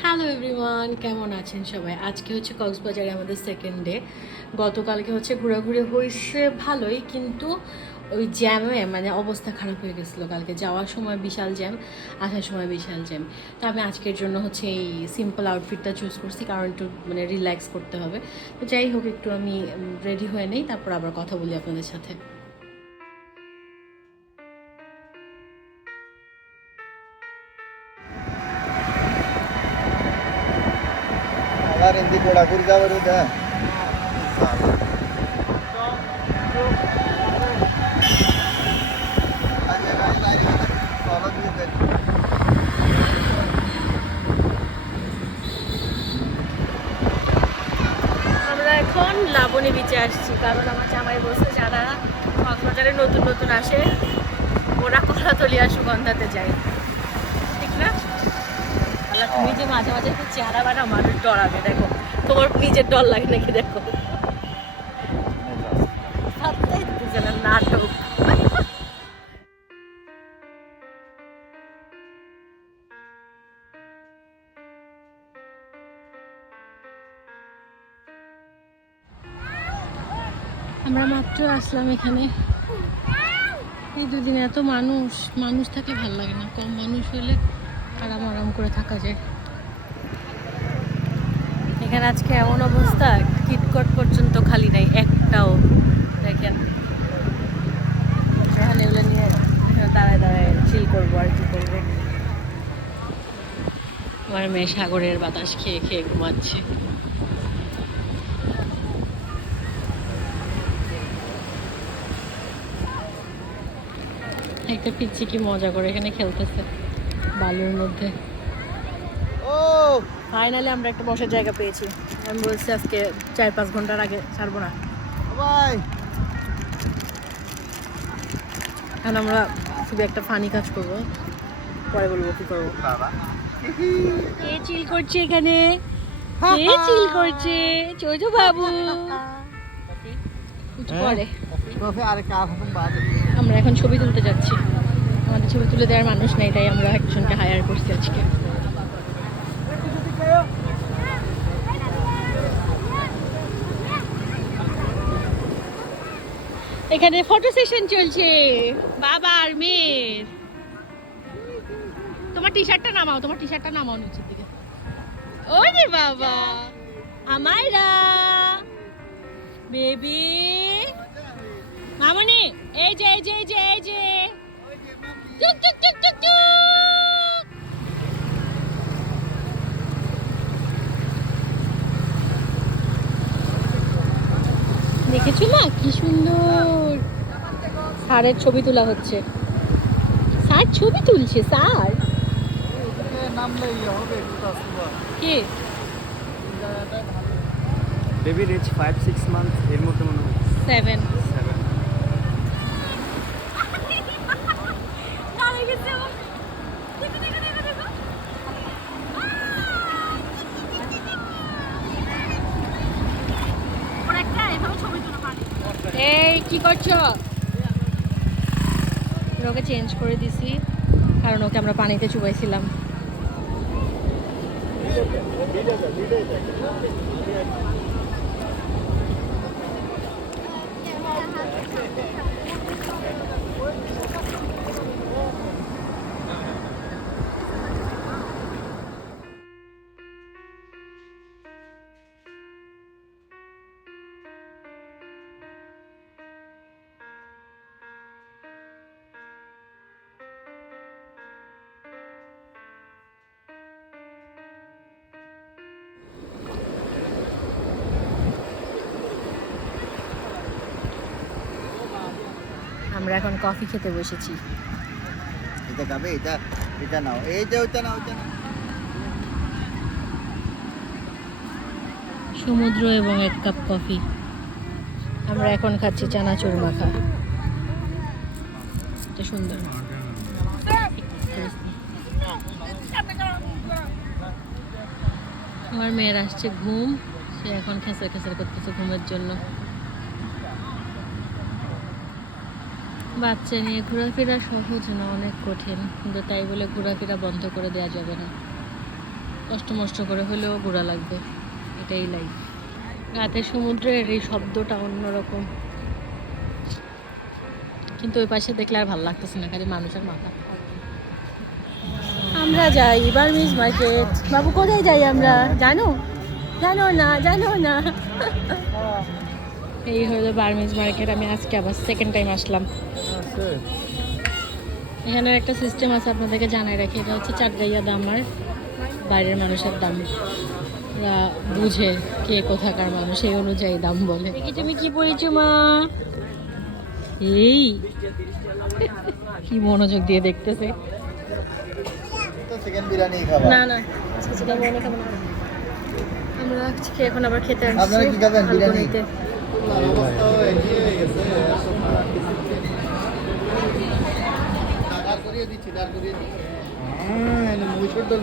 Hello everyone, কেমন আছেন সবাই? আজকে হচ্ছে কক্সবাজারে আমাদের সেকেন্ড ডে। গতকালকে হচ্ছে ঘোরাঘুরি হয়েছে ভালোই, কিন্তু ওই জ্যামে মানে অবস্থা খারাপ হয়ে গেছিলো। কালকে যাওয়ার সময় বিশাল জ্যাম, আসার সময় বিশাল জ্যাম। তো আমি আজকের জন্য হচ্ছে এই সিম্পল আউটফিটটা চুজ করছি, কারণ একটু মানে রিল্যাক্স করতে হবে। তো যাই হোক, একটু আমি রেডি হয়ে নেই, তারপর আবার কথা বলি আপনাদের সাথে। अगर हिंदी कोल्हापुरी का बरोबर आहे আমরা এখন লাবণী বিচে আসছি, কারণ আমার জামাই বলছে যারা কক্সবাজারে নতুন নতুন আসে ওরা কলাতলি আর সুগন্ধাতে যায়, ঠিক না? আল্লাহ, তুমি যে মাঝে মাঝে একটু চেহারা বানা মানুষ ডরাবে। দেখো, তোমার নিজের ডর লাগে নাকি? দেখো, ভাবতেই দিতেছে না, নাটক। আমরা মাত্র আসলাম এখানে। এই দুদিনে এত মানুষ, মানুষ থাকলে ভালো লাগে না, কম মানুষ হলে আরাম আরাম করে থাকা যায়। এখানে আজকে এমন অবস্থা, কিটকট পর্যন্ত খালি নাই একটাও। দেখেন, এখন এগুলো নিয়ে দাঁড়ায় দাঁড়ায় চিল করবো আর কি করবো। আমার মেয়ে সাগরের বাতাস খেয়ে খেয়ে ঘুমাচ্ছে। একটা পিচ্ছি কি মজা করে এখানে খেলতেছে বালুর মধ্যে। ओ ফাইনালি আমরা একটা বসার জায়গা পেয়েছি। আমি বলছি আজকে 4-5 ঘন্টার আগে ছাড়বো না। भाई এখন আমরা খুবই একটা ফানি কাজ করবো, পরে বলবো কি করবো। बाबा কে চিল করছে এখানে? কে চিল করছে? চোজো বাবু কিছু করে। तो फिर अरे कार खत्म बात আমরা এখন ছবি তুলতে যাচ্ছি। আমাদের ছবি তুলে দেওয়ার মানুষ নেই, তাই আমরা একজনকে হায়ার করছি আজকে। এখানে ফটো সেশন চলছে বাবা আর মেয়ের। তোমার টি শার্টটা নামাও, তোমার টি শার্টটা নামাও নিচের দিকে। ওই রে বাবা, আমায়রা বেবি মামনি, এই যে এই যে এই যে এই যে টুক টুক টুক টুক টুক। দেখেছো না কি সুন্দর? স্যারের ছবি তোলা হচ্ছে। স্যার ছবি তুলছে। স্যার नाम ले लिया হবে একটু আসবা কি? বেবি রিচ 5-6 মান্থ এর মধ্যে মনে হয় 7। 7 এই কি করছো? ওকে চেঞ্জ করে দিছি, কারণ ওকে আমরা পানিতে চুবাইছিলাম। আমরা এখন কফি খেতে বসেছি। এটা খাবে এটা এটা নাও এইটা ওইটা নাও ওইটা নাও সমুদ্র এবং 1 কাপ কফি। আমরা এখন খাচ্ছি চানাচুর মাখা। এটা সুন্দর। আমার মেয়ের আসছে ঘুম, সে এখন খেসার খেসার করতেছে ঘুমের জন্য। বাচ্চা নিয়ে ঘোরাফেরা সহজ না, অনেক কঠিন, কিন্তু তাই বলে ঘোরাফেরা বন্ধ করে দেওয়া যাবে না। কষ্ট মষ্ট করে হলেও ঘোরা লাগবে, এটাই লাইফ। রাতে সমুদ্রের এই শব্দটা অন্যরকম, কিন্তু ওই পাশে দেখলে আর ভালো লাগতেছে না, খালি মানুষের মাথা। আমরা যাই বার্মিজ মার্কেট। বাবু কোথায় যাই আমরা জানো? জানো না, জানো না। এই হলো বার্মিজ মার্কেট। আমি আজকে আবার সেকেন্ড টাইম আসলাম। এখানে একটা সিস্টেম আছে, আপনাদেরকে জানাই রাখি, এটা হচ্ছে চাটগাইয়া দাম আর বাইরের মানুষের দাম। ওরা বুঝে কে কোথাকার মানুষ, এই অনুযায়ী দাম বলে। দেখি তুমি কি পড়েছো মা? এই কি মনোযোগ দিয়ে দেখতেছে। তো চিকেন বিরিয়ানি খাবো। না না, আজকে চিকেন বিরিয়ানি খাবো না। আমরা আজকে এখন আবার খেতে আসছি। আপনারা কি খাবেন? বিরিয়ানি? আলগোনিতে। দাঁড় করিয়ে দিচ্ছি, দাঁড় করিয়ে দিচ্ছি। মুসুর ডাল